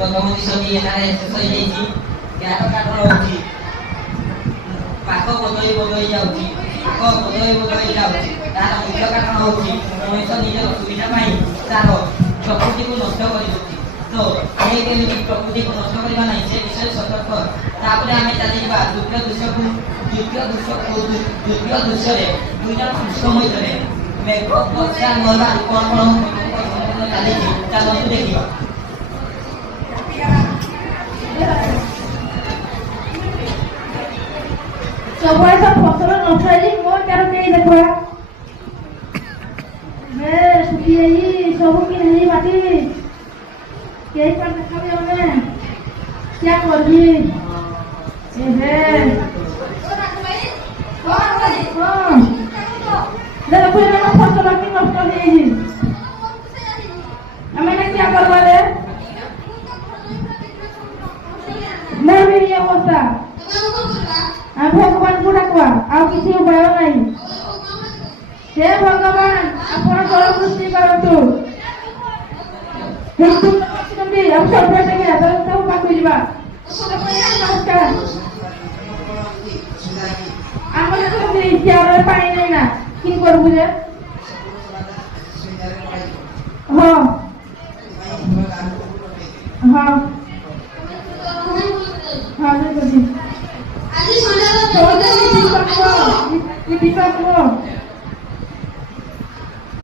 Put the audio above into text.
ପ୍ରଥମ ଏଠାରେ ଶେଷ ହେଇଯାଇଛି। ଏହାର କାରଣ ହେଉଛି ପାଗ ବଦଳି ଯାଉଛି। ତାର ମୁଖ୍ୟ କାରଣ ହେଉଛି ମଣିଷ ନିଜର ସୁବିଧା ପାଇଁ ତାର ପ୍ରକୃତିକୁ ନଷ୍ଟ କରିଦେଉଛି। ତ ଏ କେମିତି ପ୍ରକୃତିକୁ ନଷ୍ଟ କରିବା ନାହିଁ ସେ ବିଷୟରେ ସତର୍କ। ତାପରେ ଆମେ ଚାଲିଯିବା ଦ୍ୱିତୀୟ ଦୃଶ୍ୟରେ ଦୁଇ ଜଣ ପୁରୁଷ ମଧ୍ୟରେ ମେଘ ବର୍ଷା ନହେବା କଣ ଚାଲିଛି ଚାଲନ୍ତୁ ଦେଖିବା। ସବୁଆଡେ ତ ଫସଲ ନଷ୍ଟ ହେଇଛି ମୋର ତାର କେହି ଦେଖବା ଶୁଖି ଯାଇଛି ସବୁ କି ନାହିଁ ମାଟି କେହି ପାଠ ଦେଖାବି ଆମେ क्या करबी एहे देखो ये ना फसल की नष्ट हो गई हमें क्या करवा रे मैं भी ये अवस्था भगवान को डाकवा आ किसी उपाय नहीं हे भगवान आपण बड़ सृष्टि करतु हिंदू नमस्ते अब सब बैठ गया तो सब बात हो जीवा नमस्कार हमर तो इच्छा रे पानी नहीं ना की करबु जे हां हां हां देखो जी आज संध्या को दीपक को